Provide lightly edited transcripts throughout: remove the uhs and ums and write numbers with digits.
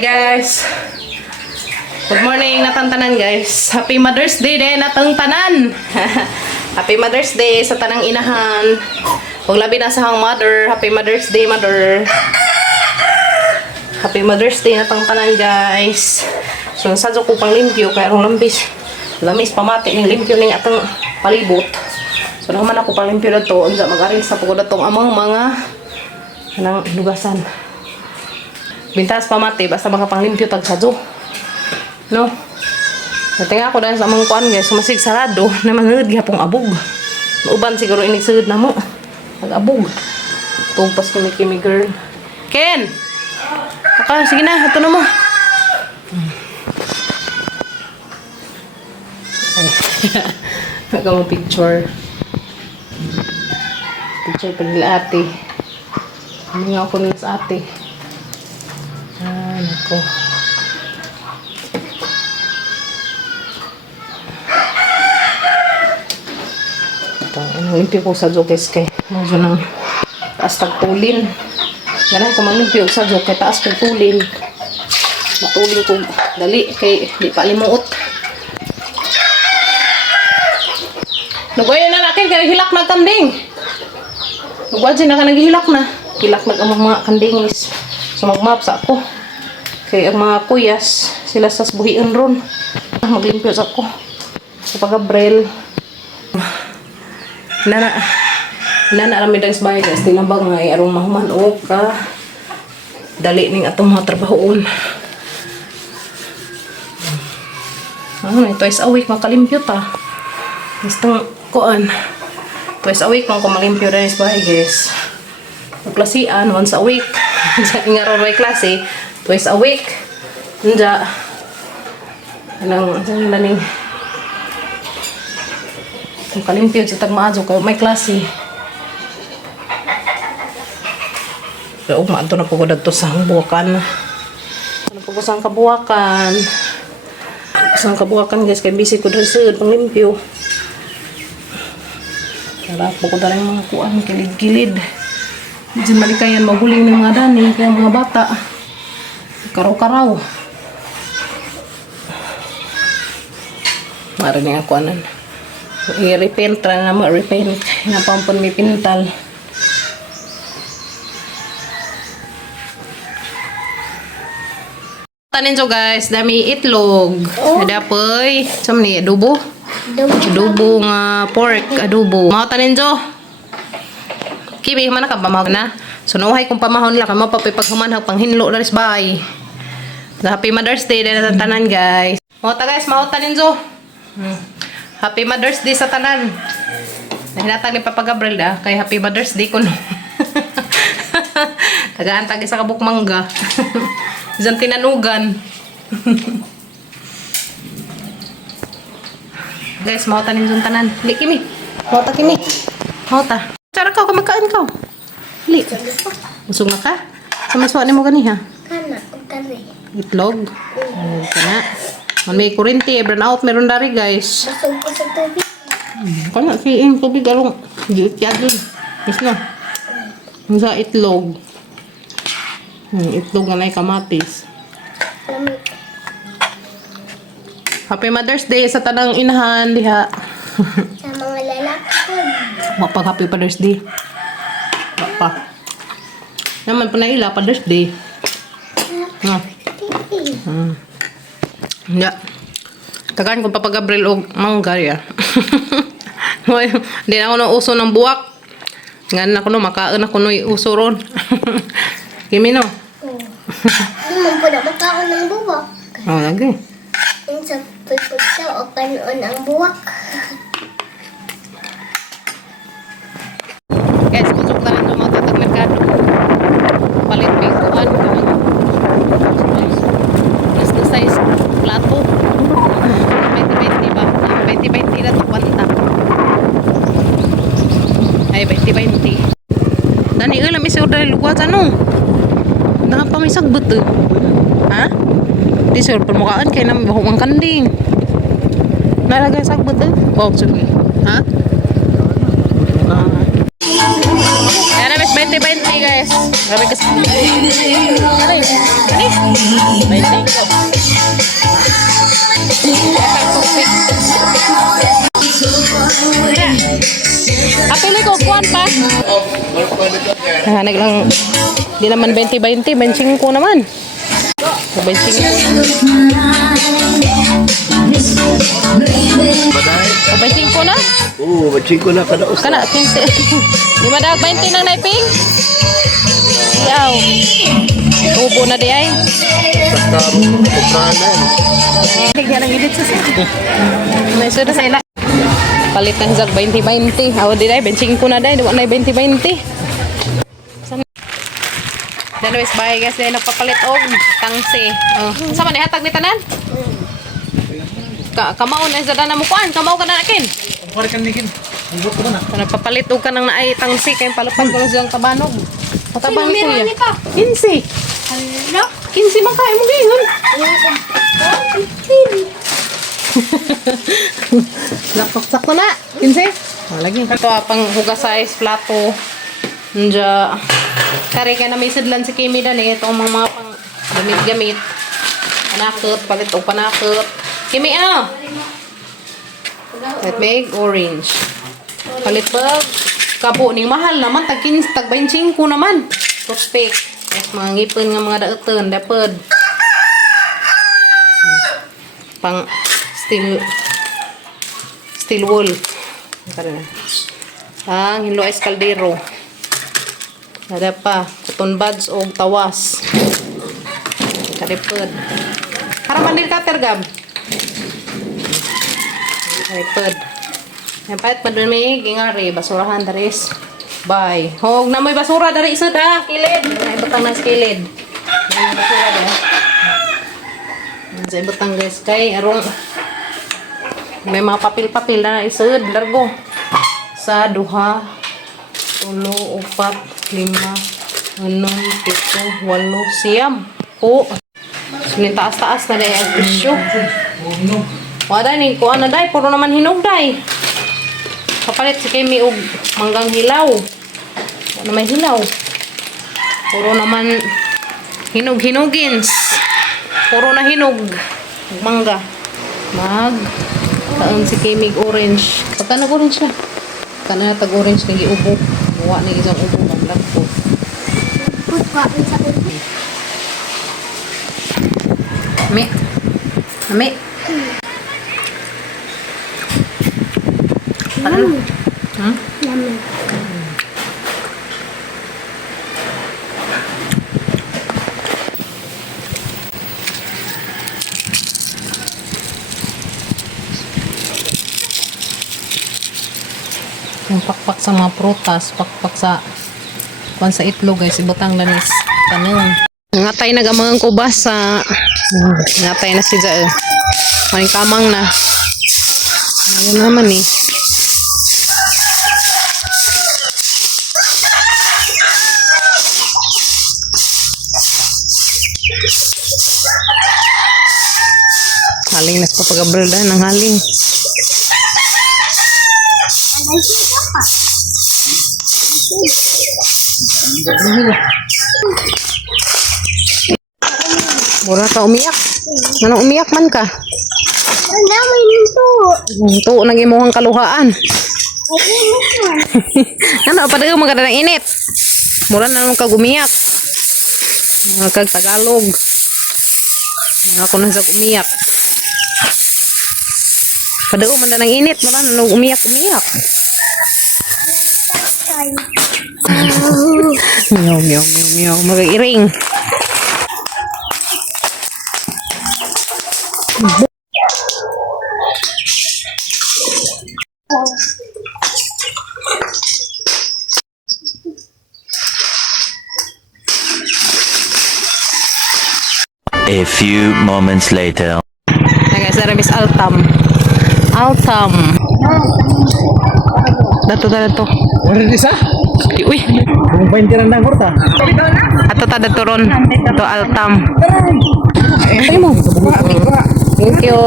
Guys, good morning natang tanan guys. Happy Mother's Day din natang tanan. Happy Mother's Day sa tanang inahan. Kung labi na sa hang mother, Happy Mother's Day mother. Happy Mother's Day natang tanan guys. So sadyo ko pang limpyo kaya rong lamis pamati ning limpyo ning atong palibot. So naman ako pang limpyo na to, unsa mag-arrange sa pagod atong among mga nang lugasan. Bintas pamati basta makapanglimpyo tag sadyo. No. Natinga ako dahil sa among kuan guys, sumasig sarado na mangud gyapong abog. Uban siguro inig sugod namo. Pag-abog. Tumpas ko ni Kimi girl. Ken. Aka, sige na, ato na mo. Naga mo picture. Picture pa nila ate. Hindi nga ako nila sa ate. Nako. Limpyo ko sa jokes kay medyo nang taas tagtulin. Ganun ko manlimpyo sa jokes kay taas tagtulin. Matulin ko dali kay di pa limuot. Nagoy na nakin kay hilak na kanding. Nagwadji na ka naghihilak na. Hilak na ang mga kandingis. So magmap sa ako. Kaya ang mga kuyas, sila sa buhiin ron. Maglimpyo sa ako. Sa pag-abrel. Nana rami dang sabay guys. Tinabang nga arong mahuman o ka. Dali ning atong mga trabahoon. Twice a week makalimpyo ta. Gusto koan. Twice a week man ko malimpyo dahil sabay guys. Pagklasian, once a week. Sa ingaraw may klase. Twice a week. Nanda. Anong laning. Kung kalimpyo sa tagmaadyo kayo may klase. Pero umaanto na po ko dito sa buwakan. Ano po ko sa kabuwakan. Sa kabuwakan guys. Kaya busy ko dahil sa panglimpyo. Sarap po ko dahil mga kuan. Kilid-kilid. Diyan malikayan maguling ng mga dani. Kaya mga bata. Karaw-karaw. Marinig ako anan. I-repaint na mo. Repaint. Napampun may pintal. Tanin so guys. Dami itlog. Dapoy. Saan ni? Adobo? Adobo nga pork. Adobo. Mga tanin so. Kibi, mana ka ba mahal na? So, nauhay kong pamahon lang. Kamo pa paghumanhag panghinlo na rin bay. Happy Mother's Day na tanan guys. Mauta guys, mauta ninyo. Happy Mother's Day sa tanan. Nahinatag ni Papa Gabriel da. Kay Happy Mother's Day ko no. Tagaan tagi sa kabuk mangga. Diyan tinanugan. Guys, mauta ninyo tanan. Li Kimi. Mauta Kimi. Mauta. Cara kau kumakain kau. Li. Busog na ka? Sa maswa ni mo gani ha? Kana, kari. Itlog. Kana. Man may kurinti, burn out meron dari guys. Busog ko sa tubig. Kana si ing tubig along giit yadin. Is na. Sa itlog. Itlog na kamatis. Lamig. Happy Mother's Day sa tanang inahan diha. Sa mga lalaki ko. Mapag Happy Mother's Day. Mapa. Naman pa na ila Mother's Day. Ha. Ya. Tagaan ko Papa Gabriel og mangga ya. Hindi na ako no uso ng buwak. Nga na ko no makaon ako no uso ron. Kimi no. Hindi mo po na makaon ng buwak. Oh, lagi. Yung sa pagpagsa o kanoon ang buwak. Guys, kusok tanan sa mga tatag merkado. Palit may kuan. Plus the size plato. 20-20 ba? 20-20 na ito kwanta. Ay, 20-20. Dani, alam isa order luwas ano? Nakapamisag buto. Ha? Di sure, permukaan kayo namin bahong ang kanding. Nalagay sagbot eh. Oh, sige. Ha? Ayan na, 20-20 guys. Grabe kasi. Ano yun? Ano yun? Apili ko kuan pa. Hanag lang. Di naman 20-20, benching ko naman. Benching ko. Benching ko na? Oo, matching ko na kada usa. Kana 15. Di madag 20 nang naiping. Yaw. Tubo na di ay. Tigyan ang gidit sa sila. May suda sa ila. Palit ng zag 20-20. Awa di ay, benching ko na dahil. Diba na 20-20. Dan wis bahay guys, dahil nagpapalit og tangsi. Oh. Sama ni hatag ni tanan? Kamao na sa dana mo kuan, kamao ka na akin. Pare kan nikin. Ibot ko na. Nagpapalit og kanang naay tangsi kay palupad ko sa tabanog. Patabang ni Sino kuya. meron ni pa? 15. Ano? 15 man kay mo giyon. Sakto na. 15. Lagi. Ito pang hugas size plato. Nja. Kari ka na may sidlan si Kimi dali. Itong mga pang gamit-gamit. Panakot. Palit o panakot. Kimi Let me orange. Palit pag kabo ning mahal naman. Tag 25 naman. Toothpick. Yes, mga ngipin nga mga daeton. Dapod. Pang steel wool. Ang hinlo is kaldero. Ada pa, cotton buds o tawas. Karipod. Para mandir ka tergam. Karipod. Yang pahit pa dun may gingari, basurahan daris. Bye. Hog na may basura dari isod ha, kilid. May batang ng kilid. May basura dahil. Sa batang guys, kay arong may mga papel-papel na isod, largo. Sa duha, 3, 4, 5, 6, 7, 8, 9, 10. Sunin taas-taas na dahil ang presyo. Wala ni kuha na dahil, puro naman hinog dahil. Kapalit si Kimi og manggang hilaw. Wala naman hilaw. Puro naman hinog-hinogins. Puro na hinog. Mangga. Taon si Kimi orange. Pagka nag-orange na. Pagka na tag-orange na giubo. Buwa na isang ubo. Maglag po. Pagkain sa ulo. Ami. Ami. Ano? Hmm? Lamig. Yung pakpak sa mga prutas, pakpak sa kung sa itlog guys, ibutang lanis. Tanong. Ngatay na gamangang kubas sa ngatay na si Jael. Maling kamang na. Ano naman eh. Haling nas papagabril dahil ng haling. Mura ka umiyak. Anong umiyak man ka? Ang dami nito. Ito, nag-imuhang kaluhaan. Ano, padayo maganda ng init. Mura na nung kagumiyak. Mga kag-Tagalog. Mga ako na sa umiyak. Padayo man na ng init. Mura na nung umiyak-umiyak. Meow, meow, meow, meow. Mag-iring. A few moments later. Guys, there is Altam. Altam. Dato. Ora di sa? Uy. Kung 20 rand ang kurta. Ato ta datoron. Ito Altam. Ay mo. Thank you.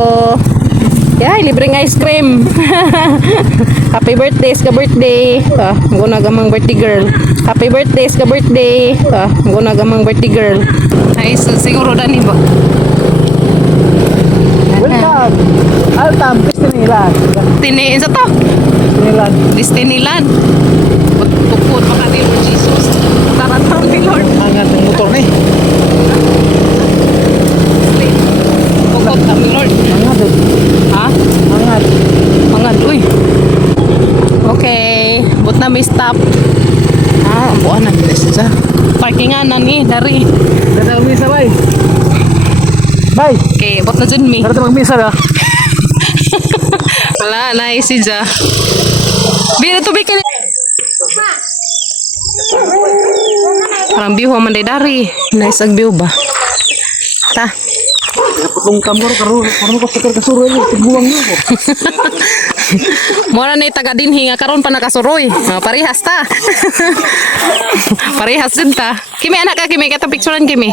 Yeah, libreng ice cream. Happy birthday, ska birthday. Guna gamang birthday girl. Happy birthday, ska birthday. Guna gamang birthday girl. Ay, so si siguro dani ba? Welcome. Altam, Disneyland. Tiniin sa to. Disneyland. Disneyland. Tukod pa ka ni Lord Jesus. Tarantang ni Lord. Angat ng motor ni. Tukod ka ni Lord. Angat. Ha? Angat. Mangad, uy. Okay. But na may stop. Ang buwan na sa. Parkingan na ni, dari. Dada magmisa, bay. Bay. Okay, but na dyan mi. Dada magmisa na. Wala, naisi dyan. Bira tubig ka. Parang view man day dari. Nice ag view ba? Ta. Putong kamor karon ko sa kasuro ni tiguang niyo ko. Mora ni taga dinhi nga karon pa nakasuroy. Parehas ta. Parehas din ta. Kimi anak ka kimi kita picturean kimi.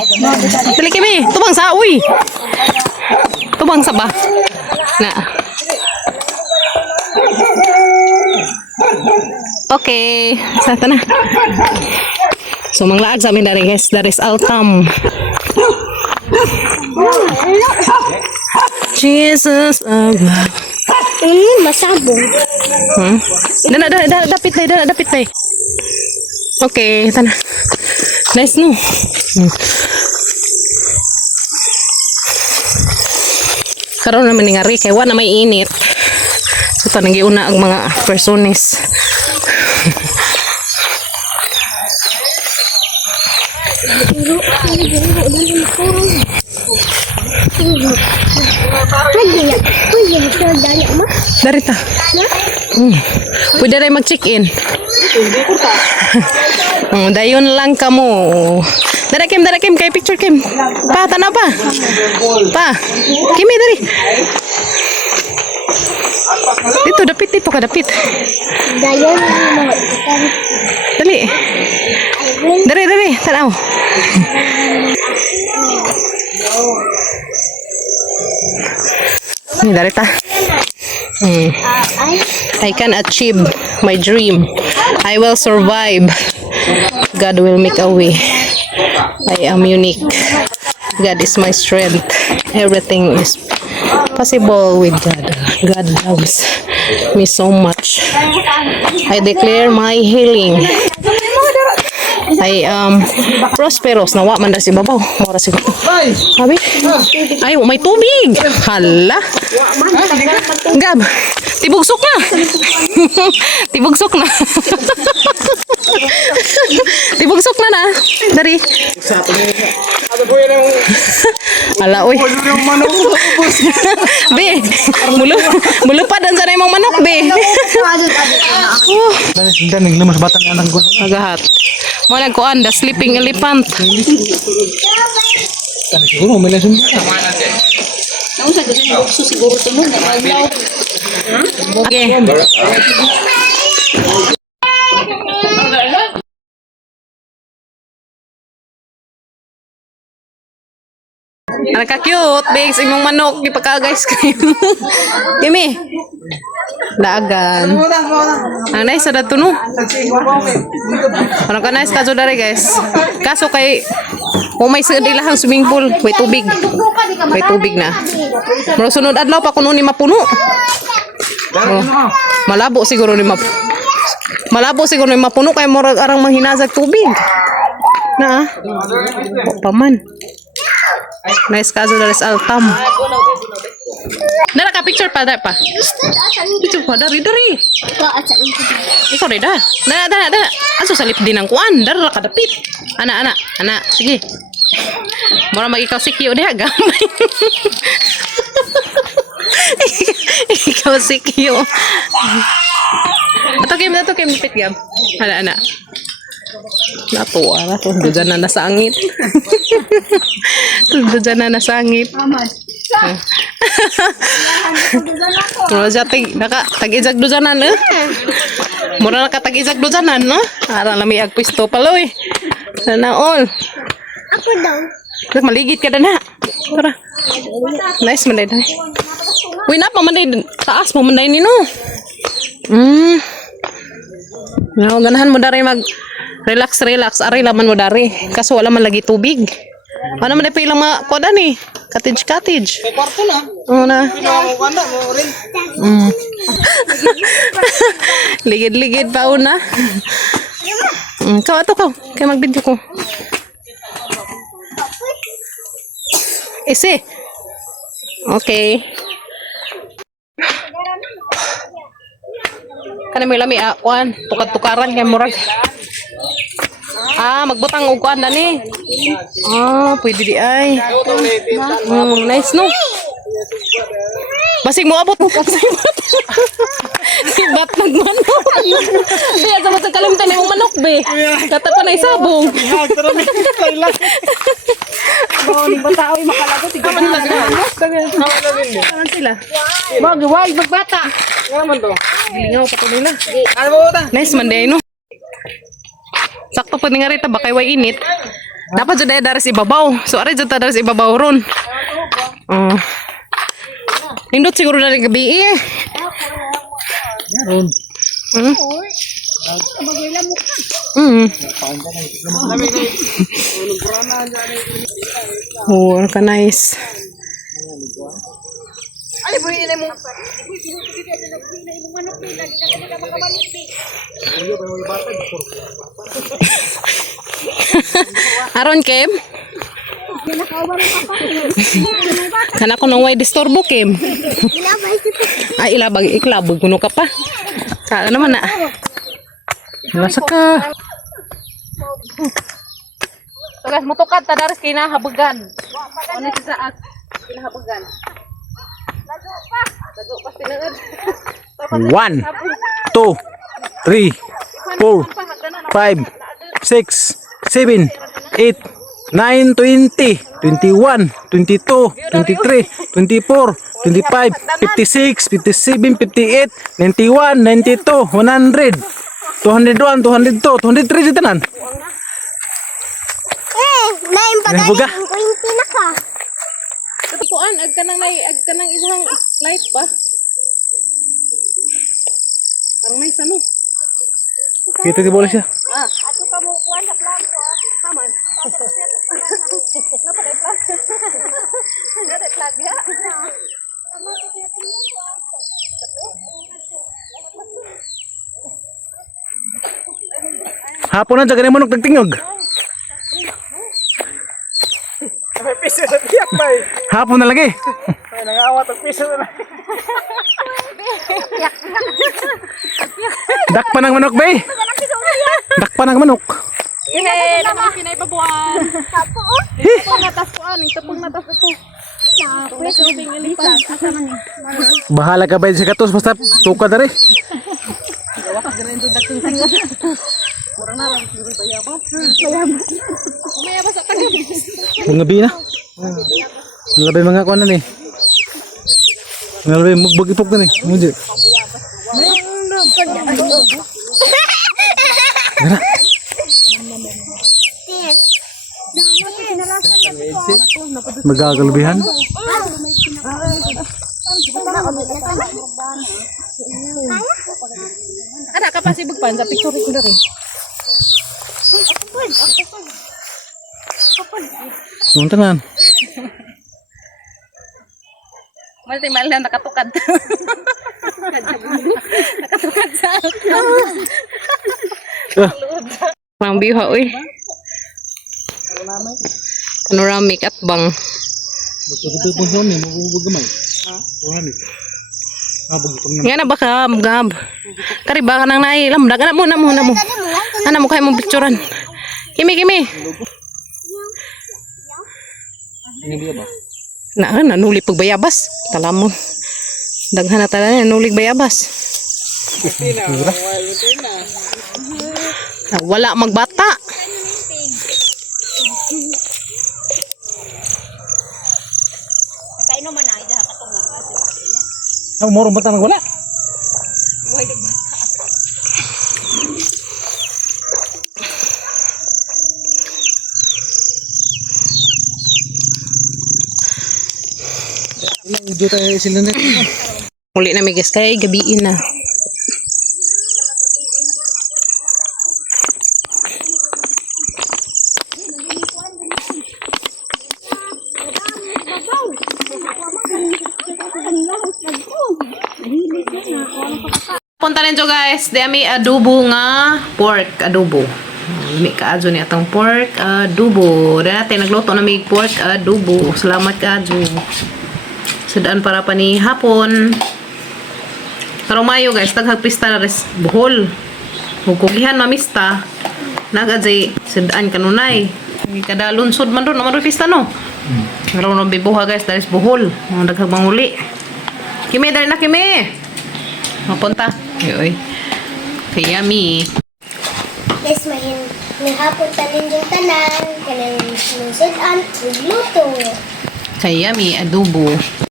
Dili kimi, tubang sa uy. Tubang sa ba? Na. Okay, sa na. So manglaag sa amin dari guys, dari is Altam. Jesus alive. Masabong. Dapit na. Okay, tana. Nice no. Karon naman ni ngari kay wa na may init. So tanang giuna ang mga personis. Dari ta. Pwede rin mag-check-in. Dayon lang ka mo. Dara Kim, kay picture Kim. Pa, tanaw pa. Pa, Kimi, dari. Dito, dapit ka. Dayon ang mga ikan. Dali. Dari, tanaw. Ni dari ta. I can achieve my dream. I will survive. God will make a way. I am unique. God is my strength. Everything is possible with God. God loves me so much. I declare my healing. I am prosperous. Nawa man na si babaw. Mora siguro. Sabi? Ay, may tubig. Hala. Gab. Tibugsok na. Tibugsok na. Tibugsok na na. Dari. Hala, uy. Be, mulupadan sa na yung manok, be. Dan naglumas bata ni anak ko. Agahat. Mo nagkuan, the sleeping elephant. Kan siguro may lason. Okay. Ano ka cute, Biggs, imong manok, ipaka-guys kayo. Kimi. Daagan. Ang nice sa dato no. Ano ka nice kaso dari guys. Kaso kay may silahang swimming pool, may tubig. May tubig na. Pero sunod adlaw pa kuno ni mapuno. Oh, malabo siguro ni mapuno kay murag arang manghinazag tubig. Na. O paman. Nice kaso dari Altam. Nara ka picture pa pa. Picture pa dari. Ikaw rin da. Dana. Aso salip din ang kuan. Dara ka dapit. Ana. Sige. Mura mag-ikaw si Kyo diha gamay. Ikaw si Kyo. Ato Kim pit gam. Ana. Natuwa na to. Dudan na nasangit. Dudan na nasangit. Mura jati tag-izag dudanan eh. Mura na ka tag-izag dudanan no. Ara lami ag pisto paloy. Sana all. Ako daw. Maligit ka na. Tara. Nice man day. Uy na pa man day taas mo man day nino. No, ganahan mo dari mag relax. Ari laman mo dari. Kaso wala man lagi tubig. Ano man pa ilang mga koda ni? Cottage. May kwarto na. Oo na. Pinamamukanda mo rin. Ligid-ligid pa una. Ikaw ato ko. Kaya mag-video ko. Isi. Okay. Kana may lami kuan, tukad-tukaran kay murag. Magbutang og kuan na ni. Pwede di ay. Nice no. Basig mo abot mo kasi Ibat nagmanok. Kaya sa mga kalimtan yung manok be. Kata pa na isabong. Bata ay makalagot ikaw pa nila. Kaman sila. Wag magbata. Naman to. Lingaw pa to nila. Ano mo ta? Nice man day no. Sakto pa nga rita bakay way init. Dapat jud daras ibabaw. So ari jud daras ibabaw ron. Nindot siguro na rin gabi eh. Meron. Oh, ka nice. Ay, buhay mo. Aron Kem? Kana ko nang way disturbo Kem. Ay ilabag iklabog kuno ka pa. Sa naman na. Nasa ka. Tugas mo tukad ta daras kinahabagan. Ano si saat kinahabagan. Lago pa tinuod. 1, 2, 3, 4, 5, 6, 7, 8, 9, 20, 21, 22, 23, 24, 25, 56, 57, 58, 91, 92, 100, 201, 202, 203 dito nan. Lain pa Yan, buga. galing. 20 na ka. Kuan ag kanang isang light ba? Parang may sano. Kita di boleh siya. Ato ka mo kuan sa plan ko. Haman. Napaday plan. Napaday plan ya. Hapon na jaga ni manok nagtingog. Hapon na lagi. Dakpan ang manok, bay. Dakpan ang manok. Kinay naman kinay babuan. Tapos natas kuan, tapos natas ito. Tapos ubing ilipan. Bahala ka bay sa katos basta tuka dari. Gawa ka ganun doon dakong singa. Murang na lang siguro bayabas. Bayabas sa tagam. Mga bi na. Mga bay mga kuan na ni. Mga bay mugbog ipok na ni. Mujud. Magagalabihan. Ada ka pa sibuk pan sa picture ko dere. Nuntanan. Malti mal na nakatukad. Nakatukad sa ako. Mang biha oy. Panoramic at bang. Betul-betul pun ni mugbog gamay. Tuhan ni. Nga na baka magab. Kari ba kanang nailam dagan mo. Ana mo kay mo picturean. Kimi. Ini dia ba? Nanulig pag bayabas. Tala mo. Daghan na tala nanulig bayabas. Wala magbata. Painom man ay daha katong nga. Ang morong bata wala. Hindi tayo sila na. Uli na migas kay gabiin na. Punta ninyo guys, di ami adobo nga pork adobo. Lami kaadyo ni atong pork adobo. Dahil natin nagluto na may pork adobo. Salamat kaadyo. Sadaan para pa ni hapon. Karong Mayo guys, taghagpista na res buhol. Hukugihan mamista. Nagadjay sadaan kanunay. Kada lunsod man ron, naman rin pista no. Karong bibuha guys, dahil buhol. Mga daghagmanguli. Kimi, dali na kimi. Mapunta. Yoy. Kaya mi. Guys, may hapon tanin yung tanan. Kanang nusudan, ugluto. Kaya mi adobo.